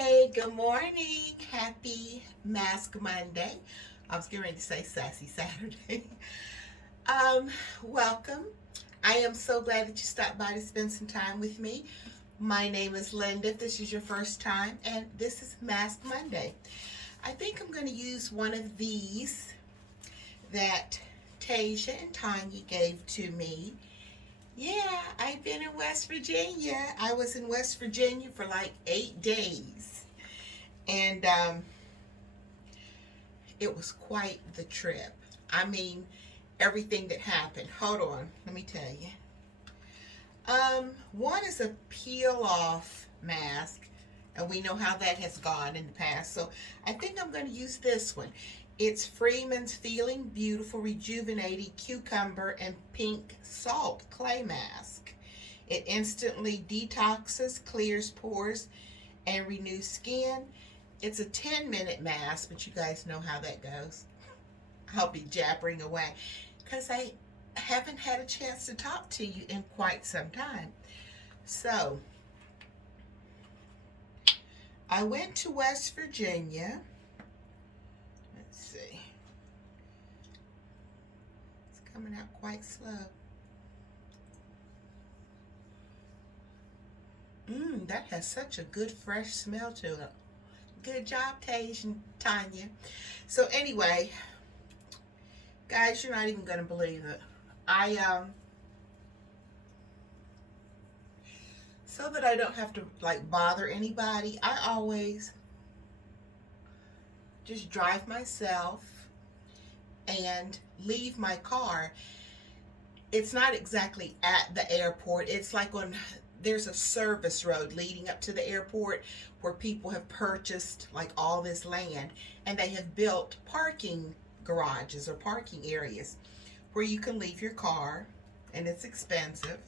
Hey, good morning. Happy Mask Monday. I was getting ready to say Sassy Saturday. um, Welcome. I am so glad that you stopped by to spend some time with me. My name is Linda, if this is your first time, and this is Mask Monday. I think I'm going to use one of these that Tasia and Tanya gave to me. Yeah, I've been in West Virginia. I was in West Virginia for like 8 days. And it was quite the trip. I mean, everything that happened. Hold on, let me tell you. One is a peel off mask, and we know how that has gone in the past. So I think I'm going to use this one. It's Freeman's Feeling Beautiful Rejuvenating Cucumber and Pink Salt Clay Mask. It instantly detoxes, clears pores, and renews skin. It's a 10-minute mask, but you guys know how that goes. I'll be jabbering away because I haven't had a chance to talk to you in quite some time. So, I went to West Virginia. Let's see. It's coming out quite slow. That has such a good fresh smell to it. Good job, Tage and Tanya. So anyway, guys, you're not even gonna believe it. So that I don't have to like bother anybody, I always just drive myself and leave my car. It's not exactly at the airport. It's like there's a service road leading up to the airport where people have purchased like all this land, and they have built parking garages or parking areas where you can leave your car, and it's expensive.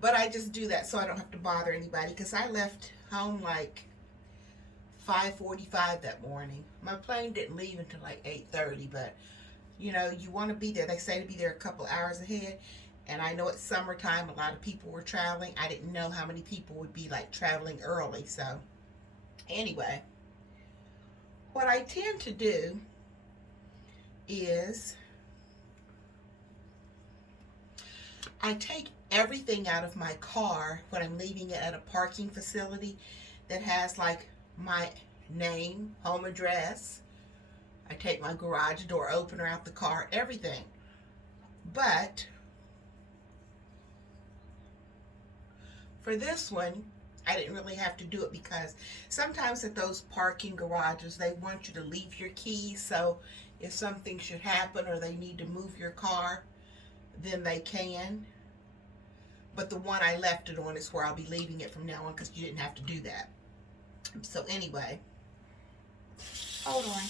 But I just do that so I don't have to bother anybody, because I left home like 5:45 that morning. My plane didn't leave until like 8:30, but you know, you want to be there. They say to be there a couple hours ahead. And I know it's summertime, a lot of people were traveling. I didn't know how many people would be like traveling early. So anyway, what I tend to do is I take everything out of my car when I'm leaving it at a parking facility that has like my name, home address. I take my garage door opener out the car, everything. But for this one, I didn't really have to do it, because sometimes at those parking garages, they want you to leave your keys. So if something should happen or they need to move your car, then they can. But the one I left it on is where I'll be leaving it from now on, because you didn't have to do that. So anyway, hold on.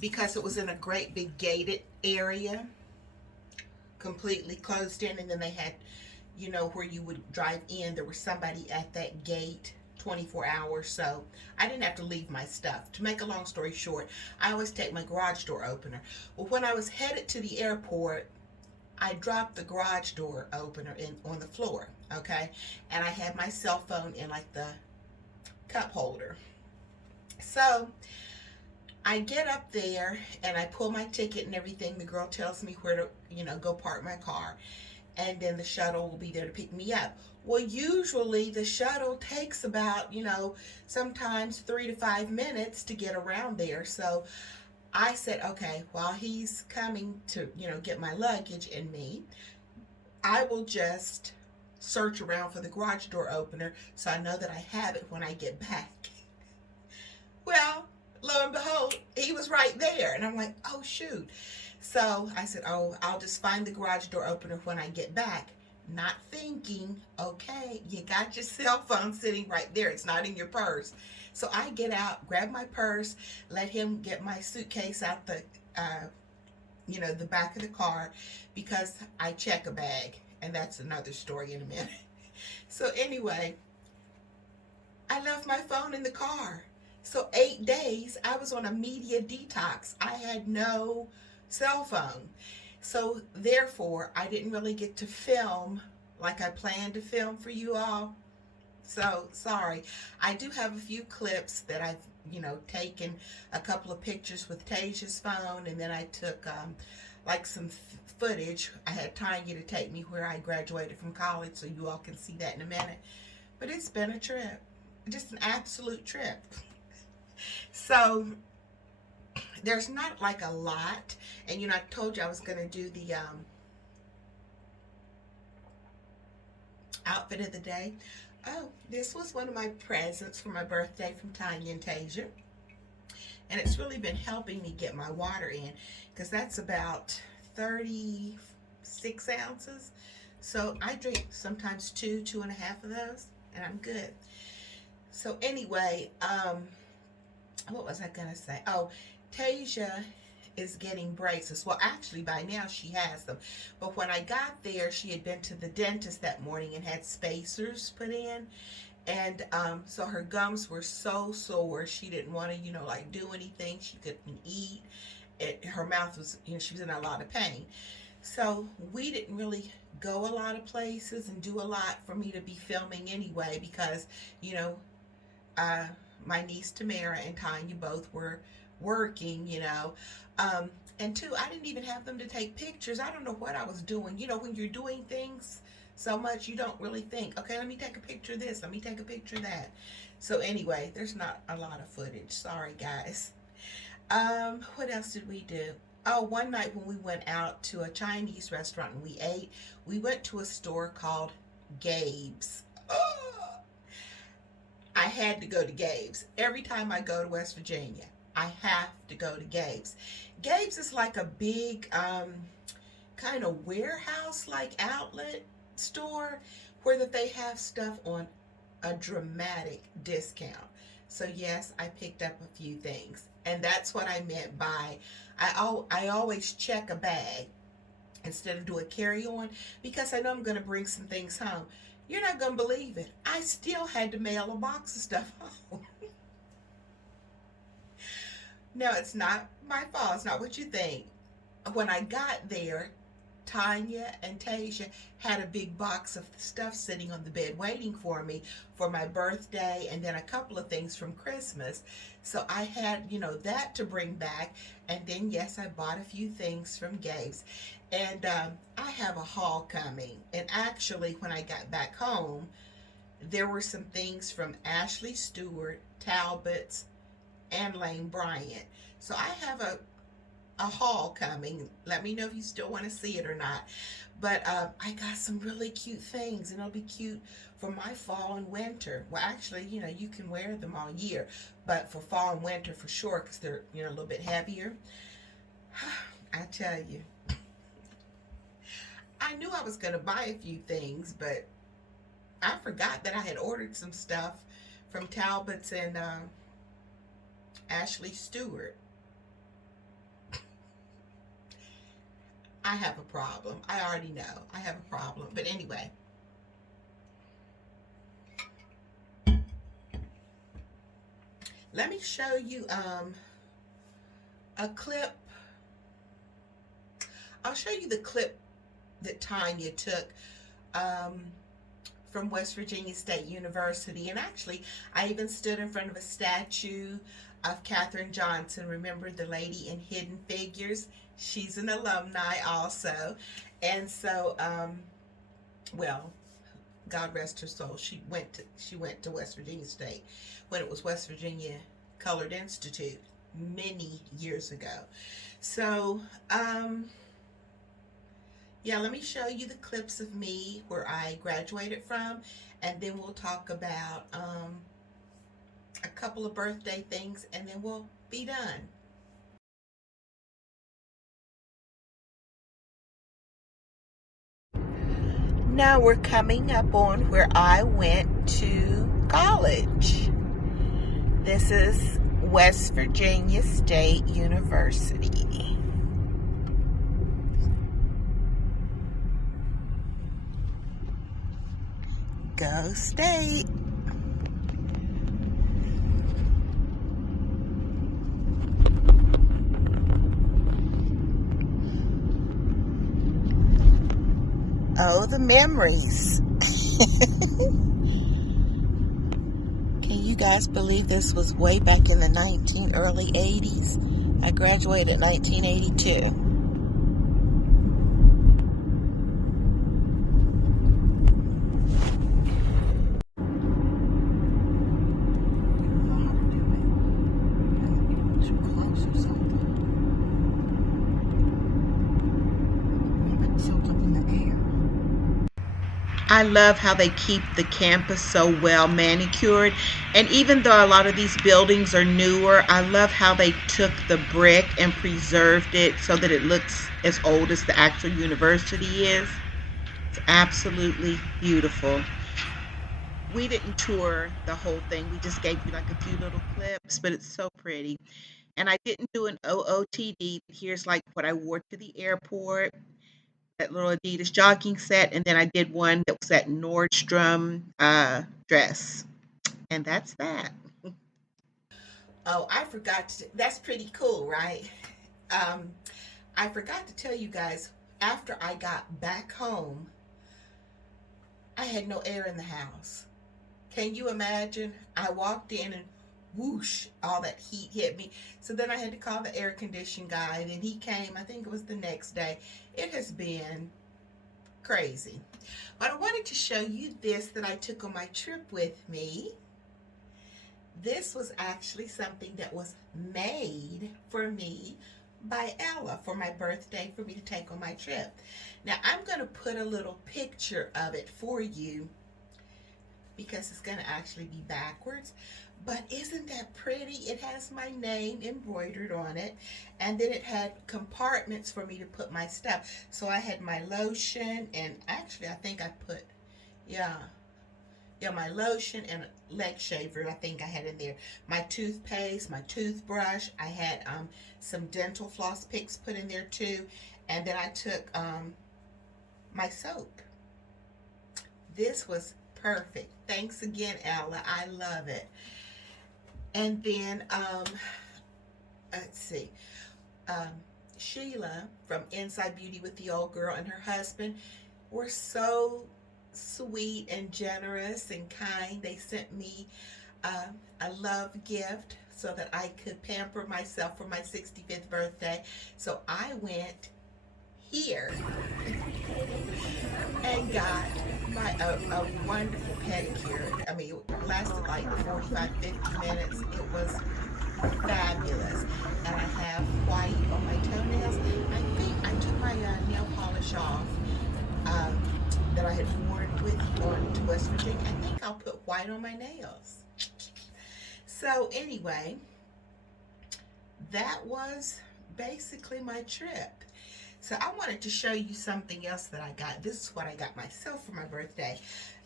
Because it was in a great big gated area, completely closed in, and then they had, you know, where you would drive in, there was somebody at that gate 24 hours, so I didn't have to leave my stuff. To make a long story short, I always take my garage door opener. Well, when I was headed to the airport, I dropped the garage door opener on the floor, okay? And I had my cell phone in like the cup holder. So I get up there and I pull my ticket and everything. The girl tells me where to, you know, go park my car. And then the shuttle will be there to pick me up. Well, usually the shuttle takes about, you know, sometimes 3 to 5 minutes to get around there. So I said, okay, while he's coming to, you know, get my luggage and me, I will just search around for the garage door opener so I know that I have it when I get back. Well, lo and behold, he was right there. And I'm like, oh, shoot. So I said, oh, I'll just find the garage door opener when I get back. Not thinking, okay, you got your cell phone sitting right there. It's not in your purse. So I get out, grab my purse, let him get my suitcase out the, you know, the back of the car, because I check a bag. And that's another story in a minute. So anyway, I left my phone in the car. So 8 days, I was on a media detox. I had no cell phone. So therefore, I didn't really get to film like I planned to film for you all. So sorry. I do have a few clips that I've, taken a couple of pictures with Tasia's phone, and then I took like some footage. I had Tanya to take me where I graduated from college, so you all can see that in a minute. But it's been a trip, just an absolute trip. So there's not like a lot, and I told you I was going to do the outfit of the day. Oh, this was one of my presents for my birthday from Tanya and Tasia. And it's really been helping me get my water in, because that's about 36 ounces. So I drink sometimes 2.5 of those, and I'm good. So anyway, what was I going to say? Oh, Tasia is getting braces. Well, actually, by now she has them. But when I got there, she had been to the dentist that morning and had spacers put in. And so her gums were so sore, she didn't want to, like do anything. She couldn't eat. Her mouth was, she was in a lot of pain. So we didn't really go a lot of places and do a lot for me to be filming anyway, because, my niece Tamara and Tanya both were working, and two, I didn't even have them to take pictures. I don't know what I was doing. When you're doing things so much, you don't really think, okay, let me take a picture of this, let me take a picture of that. So anyway, there's not a lot of footage. Sorry, guys. What else did we do? Oh, one night when we went out to a Chinese restaurant and we ate, we went to a store called Gabe's. Oh, I had to go to Gabe's. Every time I go to West Virginia, I have to go to Gabe's. Gabe's is like a big kind of warehouse-like outlet store where that they have stuff on a dramatic discount. So yes, I picked up a few things. And that's what I meant by, I always check a bag instead of do a carry-on, because I know I'm going to bring some things home. You're not going to believe it. I still had to mail a box of stuff home. No, it's not my fault. It's not what you think. When I got there, Tanya and Tasia had a big box of stuff sitting on the bed waiting for me for my birthday, and then a couple of things from Christmas. So I had, that to bring back. And then, yes, I bought a few things from Gabe's. And I have a haul coming. And actually, when I got back home, there were some things from Ashley Stewart, Talbot's, and Lane Bryant. So I have a haul coming. Let me know if you still want to see it or not. But I got some really cute things, and it'll be cute for my fall and winter. Well, actually, you can wear them all year, but for fall and winter for sure, because they're, a little bit heavier. I tell you, I knew I was going to buy a few things, but I forgot that I had ordered some stuff from Talbot's and Ashley Stewart. I have a problem. I already know. I have a problem. But anyway. Let me show you a clip. I'll show you the clip that Tanya took from West Virginia State University. And actually, I even stood in front of a statue of Katherine Johnson. Remember the lady in Hidden Figures? She's an alumni also. And so, well, God rest her soul, she went to West Virginia State when it was West Virginia Colored Institute many years ago. So, yeah, let me show you the clips of me where I graduated from, and then we'll talk about a couple of birthday things, and then we'll be done. Now we're coming up on where I went to college. This is West Virginia State University. Go State! Oh, the memories. Can you guys believe this was way back in the early 80s? I graduated in 1982. I love how they keep the campus so well manicured. And even though a lot of these buildings are newer, I love how they took the brick and preserved it so that it looks as old as the actual university is. It's absolutely beautiful. We didn't tour the whole thing. We just gave you like a few little clips, but it's so pretty. And I didn't do an OOTD. Here's like what I wore to the airport, that little Adidas jogging set, and then I did one that was that Nordstrom dress, and that's that. Oh, I forgot to, that's pretty cool, right? Um, I forgot to tell you guys, after I got back home, I had no air in the house. Can you imagine? I walked in and whoosh, all that heat hit me. So then I had to call the air condition guy, and he came, I think it was the next day. It has been crazy. But I wanted to show you this that I took on my trip with me. This was actually something that was made for me by Ella for my birthday for me to take on my trip. Now I'm going to put a little picture of it for you because it's going to actually be backwards. But isn't that pretty? It has my name embroidered on it, and then it had compartments for me to put my stuff. So I had my lotion, and actually I think I put, yeah, my lotion and a leg shaver I think I had in there. My toothpaste, my toothbrush. I had some dental floss picks put in there too. And then I took my soap. This was perfect. Thanks again, Ella. I love it. And then, let's see, Sheila from Inside Beauty with the Old Girl and her husband were so sweet and generous and kind. They sent me a love gift so that I could pamper myself for my 65th birthday. So I went here and got a wonderful pedicure. I mean, it lasted like 45-50 minutes. It was fabulous. And I have white on my toenails. I think I took my nail polish off that I had worn with on to West Virginia. I think I'll put white on my nails. So anyway, that was basically my trip. So I wanted to show you something else that I got. This is what I got myself for my birthday.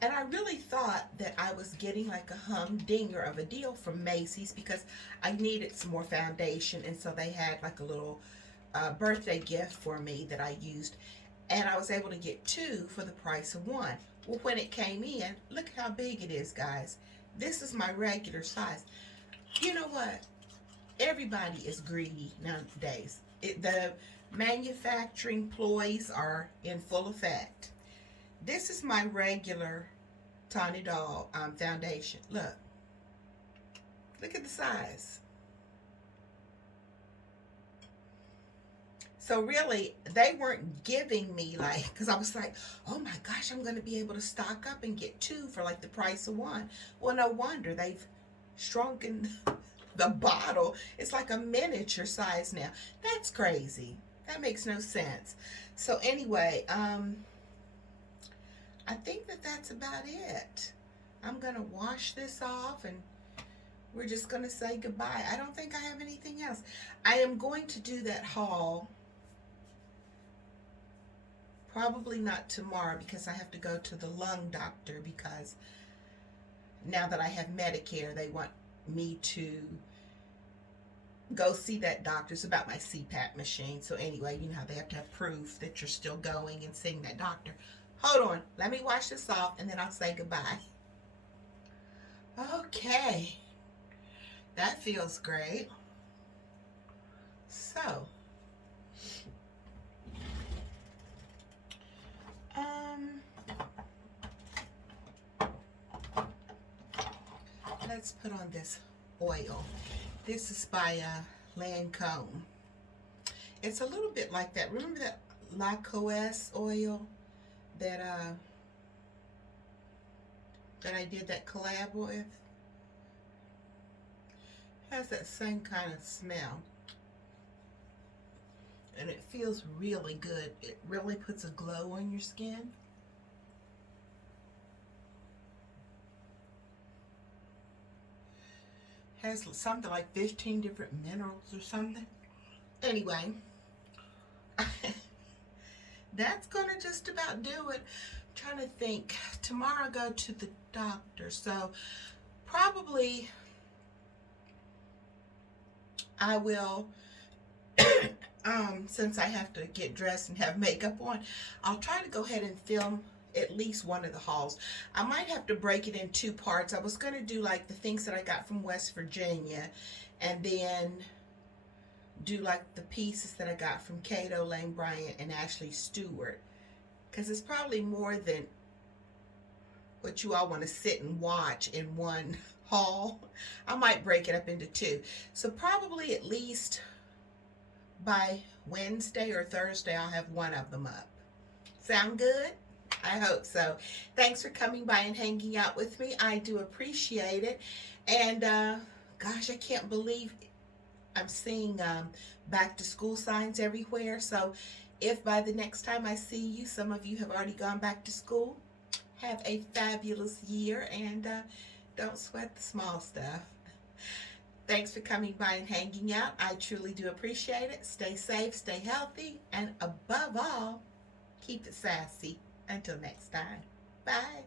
And I really thought that I was getting like a humdinger of a deal from Macy's because I needed some more foundation. And so they had like a little birthday gift for me that I used. And I was able to get two for the price of one. Well, when it came in, look how big it is, guys. This is my regular size. You know what? Everybody is greedy nowadays. The manufacturing ploys are in full effect. This is my regular Tawny Doll foundation. Look at the size. So really, they weren't giving me like, because I was like, oh my gosh, I'm going to be able to stock up and get two for like the price of one. Well, no wonder they've shrunken the bottle. It's like a miniature size now. That's crazy. That makes no sense. So anyway, I think that that's about it. I'm going to wash this off and we're just going to say goodbye. I don't think I have anything else. I am going to do that haul probably not tomorrow because I have to go to the lung doctor because now that I have Medicare, they want me to go see that doctor. It's about my CPAP machine. So anyway, you know how they have to have proof that you're still going and seeing that doctor. Hold on. Let me wash this off and then I'll say goodbye. Okay. That feels great. So, let's put on this oil. This is by Lancome. It's a little bit like that. Remember that La Coes oil that I did that collab with? Has that same kind of smell. And it feels really good. It really puts a glow on your skin. Has something like 15 different minerals or something. Anyway, that's gonna just about do it. I'm trying to think. Tomorrow I go to the doctor, so probably I will, since I have to get dressed and have makeup on, I'll try to go ahead and film at least one of the hauls. I might have to break it in 2 parts. I was going to do like the things that I got from West Virginia, and then do like the pieces that I got from Cato, Lane Bryant, and Ashley Stewart, because it's probably more than what you all want to sit and watch in one haul. I might break it up into 2. So probably at least by Wednesday or Thursday I'll have one of them up. Sound good? I hope so. Thanks for coming by and hanging out with me. I do appreciate it. And gosh, I can't believe I'm seeing back to school signs everywhere. So if by the next time I see you, some of you have already gone back to school, have a fabulous year, and don't sweat the small stuff. Thanks for coming by and hanging out. I truly do appreciate it. Stay safe, stay healthy, and above all, keep it sassy. Until next time, bye.